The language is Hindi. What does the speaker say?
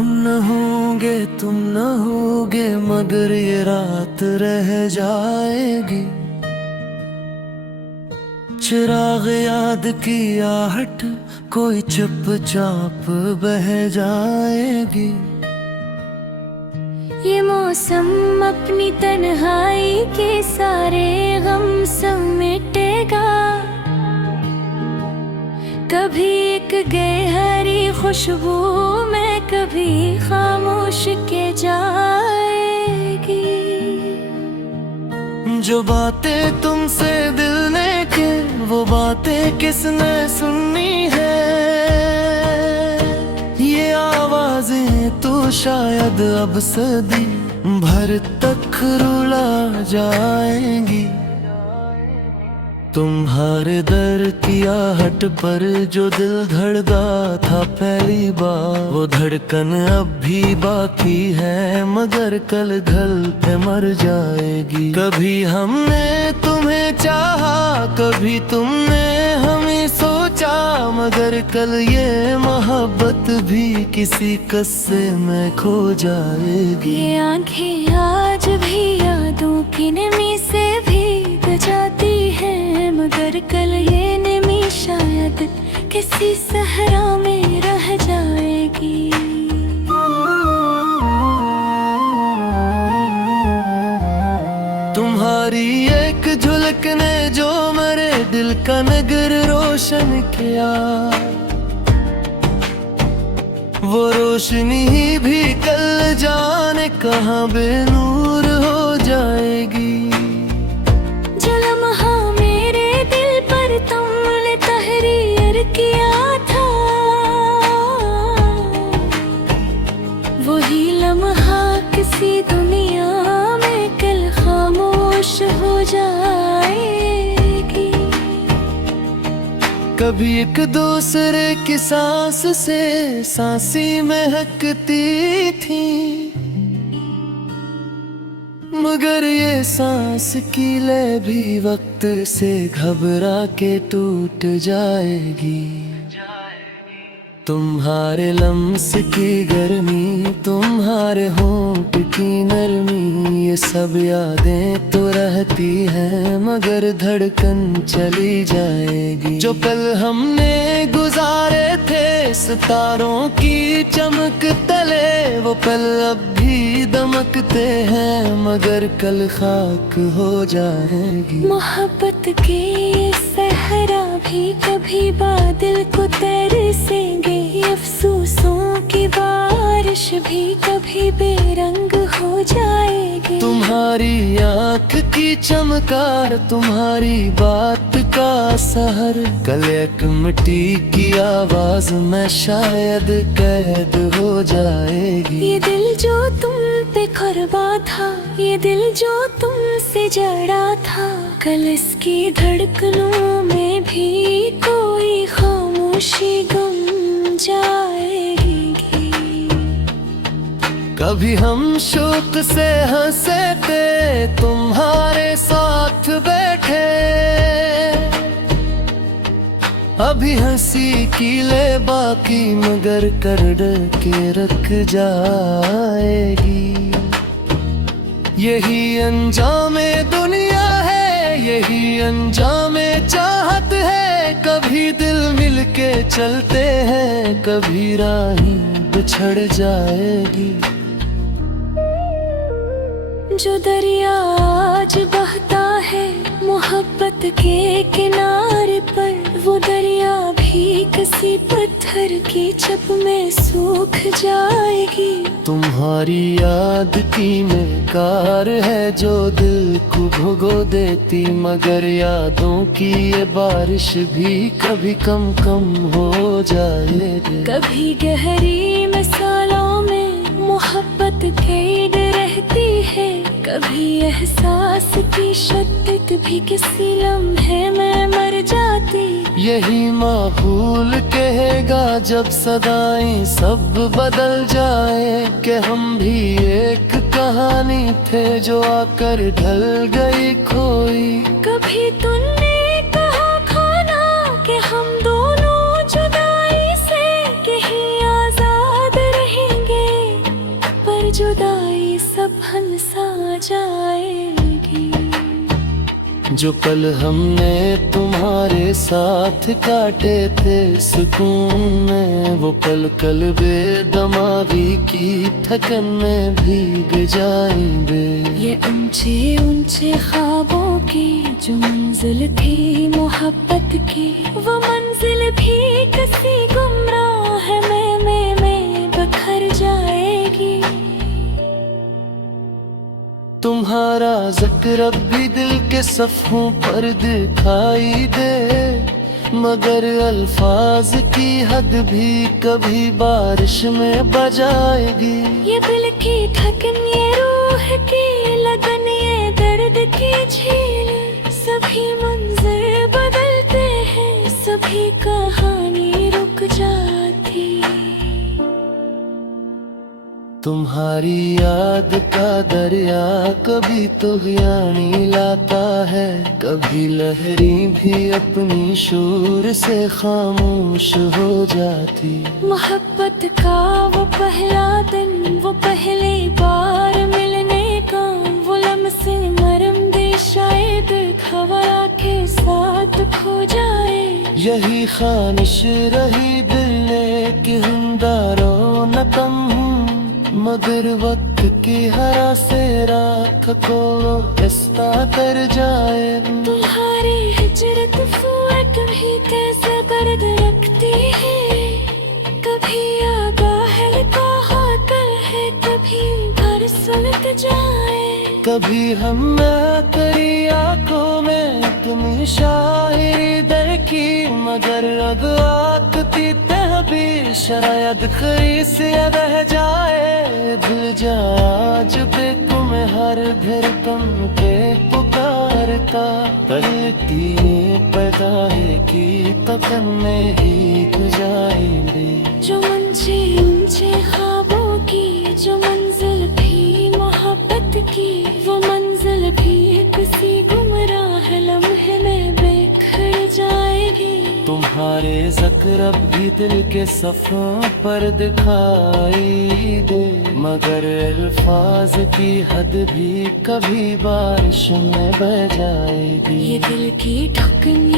हम न होंगे तुम न होगे मगर ये रात रह जाएगी। चिराग याद की आहट कोई चुपचाप बह जाएगी। ये मौसम अपनी तन्हाई के सारे गम समेटेगा। कभी एक गहरी खुशबू में कभी खामोश के जाएगी। जो बातें तुमसे दिल ने की वो बातें किसने सुननी है। ये आवाजें तो शायद अब सदी भर तक रुला जाएंगी। तुम्हारे दर की आहट पर जो दिल धड़का था पहली बार, वो धड़कन अब भी बाकी है मगर कल घल पे मर जाएगी। कभी हमने तुम्हें चाहा कभी तुमने हमें सोचा, मगर कल ये मोहब्बत भी किसी किस्से में खो जाएगी। ये आंखें आज भी यादों की नमी से भीग जाती है, मगर कल ये नमी शायद किसी सहरा में रह जाएगी। तुम्हारी एक झलक ने जो मेरे दिल का नगर रोशन किया, वो रोशनी भी कल जाने कहाँ बेनूर हो जाएगी। जो लम्हा मेरे दिल पर तुमने तहरीर किया था, वही लम्हा किसी दुनिया में कल खामोश हो जाएगी। कभी एक दूसरे की सांस से सांसी महकती थी, मगर ये सांस की लय भी वक्त से घबरा के टूट जाएगी। तुम्हारे लम्स की गर्मी तुम्हारे होंठ की नरमी, ये सब यादें तो रहती हैं मगर धड़कन चली जाएगी। जो पल हमने गुजारे थे सितारों की चमक तले, वो पल अब भी दमकते हैं मगर कल खाक हो जाएगी। मोहब्बत के सहरा भी कभी बादल को तरसेंगे, अफसोसों की बारिश भी कभी बेरंग हो जाएगी। तुम्हारी आँख की चमकार तुम्हारी बात का सहर, कल एक मिट्टी की आवाज में शायद कैद हो जाएगी। ये दिल जो तुम पे कुर्बा था, ये दिल जो तुमसे जड़ा था, कल इसकी धड़कनों में भी कोई खामोशी गम जाएगी। कभी हम शौक से हंसे थे तुम्हारे साथ बैठे, अभी हंसी की ले बाकी मगर कर डर के रख जाएगी। यही अंजामे दुनिया है यही अंजामे चाहत है, कभी दिल मिल के चलते हैं कभी राहें बिछड़ जाएगी। जो दरिया आज बहता है मोहब्बत के किनारे पर, वो दरिया भी किसी पत्थर की चप में सूख जाएगी। तुम्हारी याद की महकार है जो दिल को भुगो देती, मगर यादों की ये बारिश भी कभी कम कम हो जाएगी। कभी गहरी मिसालों में मोहब्बत कैद रहती है, कभी एहसास की शिद्दत भी किसी लम्हे में मर जाती। यही माहौल कहेगा जब सदाएं सब बदल जाए, कि हम भी एक कहानी थे जो आकर ढल गई खोई। कभी तुमने कहा खाना कि हम दोनों जुदाई से कहीं आजाद रहेंगे, जो पल हमने तुम्हारे साथ काटे थे सुकून में, वो पल कल बेदमागी की थकन में भीग जाएंगे। ये ऊंचे ऊंचे ख्वाबों की जो मंजिल थी मोहब्बत की, वो मंजिल भी किसी गुमराह में बखर जाएगी। तुम्हारा जिक्र अब भी दिल के सफ़ों पर दिखाई दे, मगर अल्फाज की हद भी कभी बारिश में बजाएगी। ये दिल की धड़कन, ये रूह की लगन, ये दर्द की झील, सभी मंजर बदलते हैं, सभी कहानी रुक जाती। तुम्हारी याद का दरिया कभी तुग़यानी लाता है, कभी लहरें भी अपनी शोर से खामोश हो जाती। मोहब्बत का वो पहला दिन, वो पहली बार मिलने का, वो लम्हे नरम दे शायद हवा के साथ खो जाए। यही ख्वाहिश रही दिल ने कि हमदारो न कम, मगर वक्त की हरा से राख को ऐसा कर जाए। तुम्हारी हिजरत फूट भी कैसे दर्द रखती है, कभी आगाह है तो होकर है, कभी घर सुलग जाए। कभी हम तेरी आंखों में इतनी शायरी देखी, मगर अब आती भी शायद कहीं से रह जाए। दिल जा आज पे तुम्हें हर धड़कन के पुकारता, पलती पैदा है कि तकन में ही गुजारेंगे। जो ऊंचे ऊंचे ख्वाबों की जो मंजिल भी मोहब्बत की, वो मंजिल भी किसी गुमराह लम्हे में बिखर जाएगी। तुम्हारे ज़िक्र अब भी दिल के सफ़ों पर दिखाई दे, मगर अल्फाज की हद भी कभी बारिश में बह जाएगी। ये दिल की धड़कन,